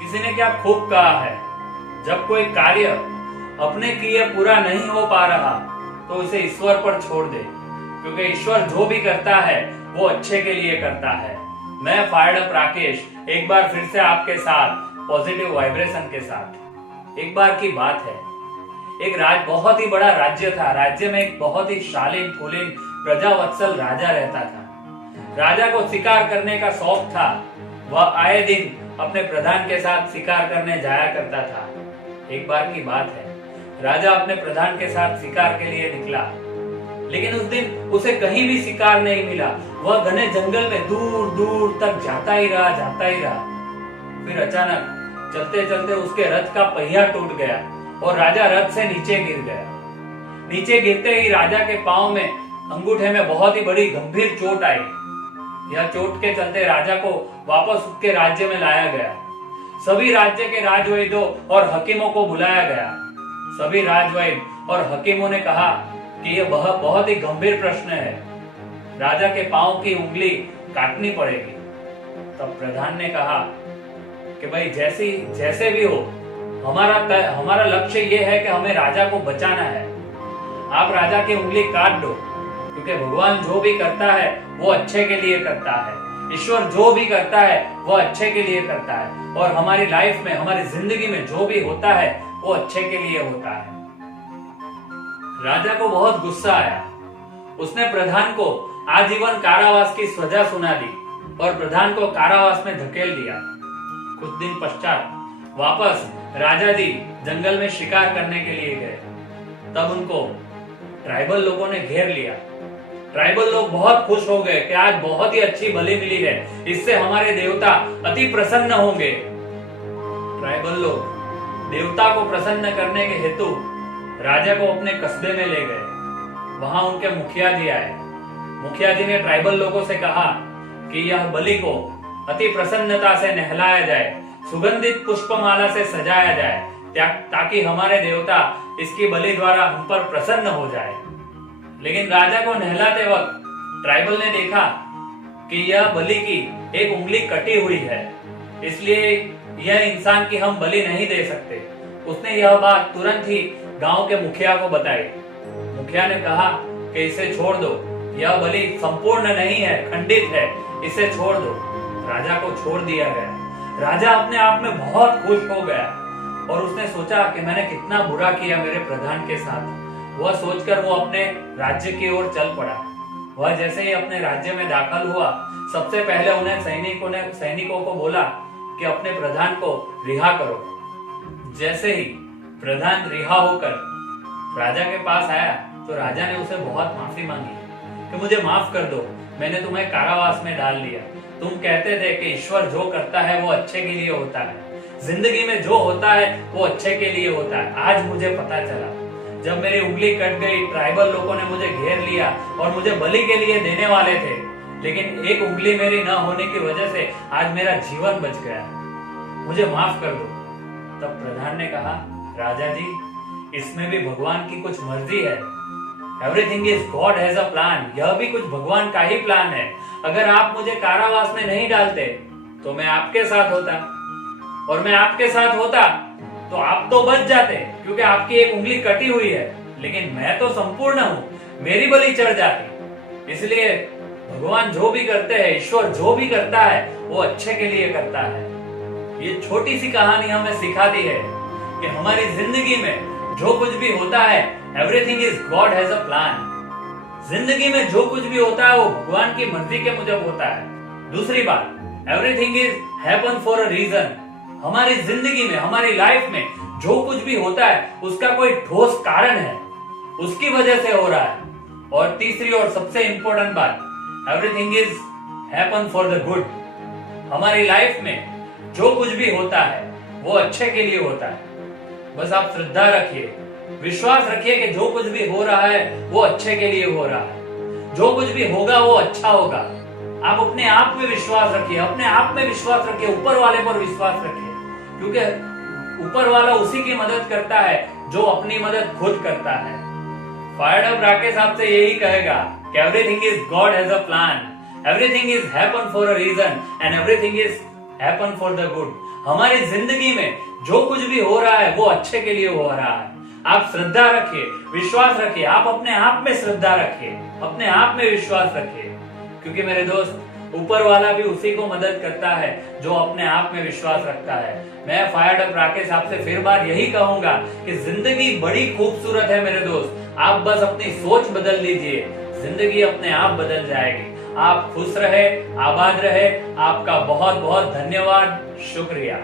किसी ने क्या खूब कहा है, जब कोई कार्य अपने किए पूरा नहीं हो पा रहा तो उसे ईश्वर पर छोड़ दे, क्योंकि ईश्वर जो भी करता है वो अच्छे के लिए करता है। मैं फायर्ड अप राकेश एक बार फिर से आपके साथ पॉजिटिव वाइब्रेशन के साथ। एक बार की बात है, एक बहुत ही बड़ा राज्य था। राज्य में एक बहुत ही शालीन कुलीन प्रजावत्सल राजा रहता था। राजा को शिकार करने का शौक था। वह आए दिन अपने प्रधान के साथ शिकार करने जाया करता था। एक बार की बात है, राजा अपने प्रधान के साथ शिकार के लिए निकला, लेकिन उस दिन उसे कहीं भी शिकार नहीं मिला। वह घने जंगल में दूर दूर तक जाता ही रहा। फिर अचानक चलते चलते उसके रथ का पहिया टूट गया और राजा रथ से नीचे गिर गया। नीचे गिरते ही राजा के पांव में, अंगूठे में बहुत ही बड़ी गंभीर चोट आई। यह चोट के चलते राजा को वापस उसके राज्य में लाया गया। सभी राज्य के राजवैद्यों और हकीमों को बुलाया गया। सभी राजवैद्य और हकीमों ने कहा कि यह बहुत ही गंभीर प्रश्न है, राजा के पांव की उंगली काटनी पड़ेगी। तब प्रधान ने कहा कि भाई जैसे भी हो, हमारा लक्ष्य यह है कि हमें राजा को बचाना है। आप राजा की उंगली काट दो, क्योंकि भगवान जो भी करता है वो अच्छे के लिए करता है। ईश्वर जो भी करता है वो अच्छे के लिए करता है, और हमारी लाइफ में, हमारी जिंदगी में जो भी होता है वो अच्छे के लिए होता है। राजा को बहुत गुस्सा आया। उसने प्रधान को आजीवन कारावास की सजा सुना दी और प्रधान को कारावास में धकेल दिया। कुछ दिन पश्चात वापस राजा जी जंगल में शिकार करने के लिए गए। तब उनको ट्राइबल लोगों ने घेर लिया। ट्राइबल लोग बहुत खुश हो गए कि आज बहुत ही अच्छी बलि मिली है, इससे हमारे देवता अति प्रसन्न होंगे। ट्राइबल लोग देवता को प्रसन्न करने के हेतु राजा को अपने कस्बे में ले गए। वहां उनके मुखिया जी आए। मुखिया जी ने ट्राइबल लोगों से कहा कि यह बलि को अति प्रसन्नता से नहलाया जाए, सुगंधित पुष्पमाला से सजाया जाए, ताकि हमारे देवता इसकी बलि द्वारा हम पर प्रसन्न हो जाए। लेकिन राजा को नहलाते वक्त ट्राइबल ने देखा कि यह बलि की एक उंगली कटी हुई है, इसलिए यह इंसान की हम बलि नहीं दे सकते। उसने यह बात तुरंत ही गांव के मुखिया को बताई। मुखिया ने कहा कि इसे छोड़ दो, यह बलि संपूर्ण नहीं है, खंडित है, इसे छोड़ दो। राजा को छोड़ दिया गया। राजा अपने आप में बहुत खुश हो गया और उसने सोचा कि मैंने कितना बुरा किया मेरे प्रधान के साथ। वह सोचकर वो अपने राज्य की ओर चल पड़ा। वह जैसे ही अपने राज्य में दाखिल हुआ, सबसे पहले उन्हें सैनिकों को बोला कि अपने प्रधान को रिहा करो। जैसे ही प्रधान रिहा होकर राजा के पास आया तो राजा ने उसे बहुत माफी मांगी कि मुझे माफ कर दो, मैंने तुम्हें कारावास में डाल दिया। तुम कहते थे कि ईश्वर जो करता है वो अच्छे के लिए होता है, जिंदगी में जो होता है वो अच्छे के लिए होता है। आज मुझे पता चला, जब मेरी उंगली कट गई, ट्राइबल लोगों ने मुझे घेर लिया और मुझे बलि के लिए देने वाले थे, लेकिन एक उंगली मेरी न होने की वजह से आज मेरा जीवन बच गया, मुझे माफ कर दो। तब प्रधान ने कहा, राजा जी, इसमें भी भगवान की कुछ मर्जी है। Everything is God has a plan. यह भी कुछ भगवान का ही प्लान है। अगर आप मुझे कारावास में नहीं डालते तो मैं आपके साथ होता, और मैं आपके साथ होता तो आप तो बच जाते, क्योंकि आपकी एक उंगली कटी हुई है, लेकिन मैं तो संपूर्ण हूं, मेरी बलि चढ़ जाती। इसलिए भगवान जो भी करते हैं, ईश्वर जो भी करता है वो अच्छे के लिए करता है। ये छोटी सी कहानी हमें सिखाती है कि हमारी जिंदगी में जो कुछ भी होता है, everything is God has a plan. जिंदगी में जो कुछ भी होता है वो भगवान की मर्जी के मुजब होता है। दूसरी बात, everything is happen for a reason. हमारी जिंदगी में, हमारी लाइफ में जो कुछ भी होता है उसका कोई ठोस कारण है, उसकी वजह से हो रहा है। और तीसरी और सबसे इंपॉर्टेंट बात, everything is happen for the good. हमारी लाइफ में जो कुछ भी होता है वो अच्छे के लिए होता है। बस आप श्रद्धा रखिए, विश्वास रखिए कि जो कुछ भी हो रहा है वो अच्छे के लिए हो रहा है। जो कुछ भी होगा वो अच्छा होगा। आप अपने आप में विश्वास रखिए, अपने आप में विश्वास रखिए, ऊपर वाले पर विश्वास रखिए, क्योंकि ऊपर वाला उसी की मदद करता है जो अपनी मदद खुद करता है। फायर्ड अप राकेश आपसे यही कहेगा कि everything is God has a plan, everything is happen for a reason and everything is happen for the good. हमारी जिंदगी में जो कुछ भी हो रहा है वो अच्छे के लिए हो रहा है। आप श्रद्धा रखिए, विश्वास रखिए, आप अपने आप में श्रद्धा रखिए, अपने आप में विश्वास रखिए, क्योंकि मेरे दोस्त ऊपर वाला भी उसी को मदद करता है जो अपने आप में विश्वास रखता है। मैं फायर्ड अप राकेश आपसे फिर बार यही कहूंगा कि जिंदगी बड़ी खूबसूरत है मेरे दोस्त। आप बस अपनी सोच बदल लीजिए, जिंदगी अपने आप बदल जाएगी। आप खुश रहे, आबाद रहे। आपका बहुत बहुत धन्यवाद, शुक्रिया।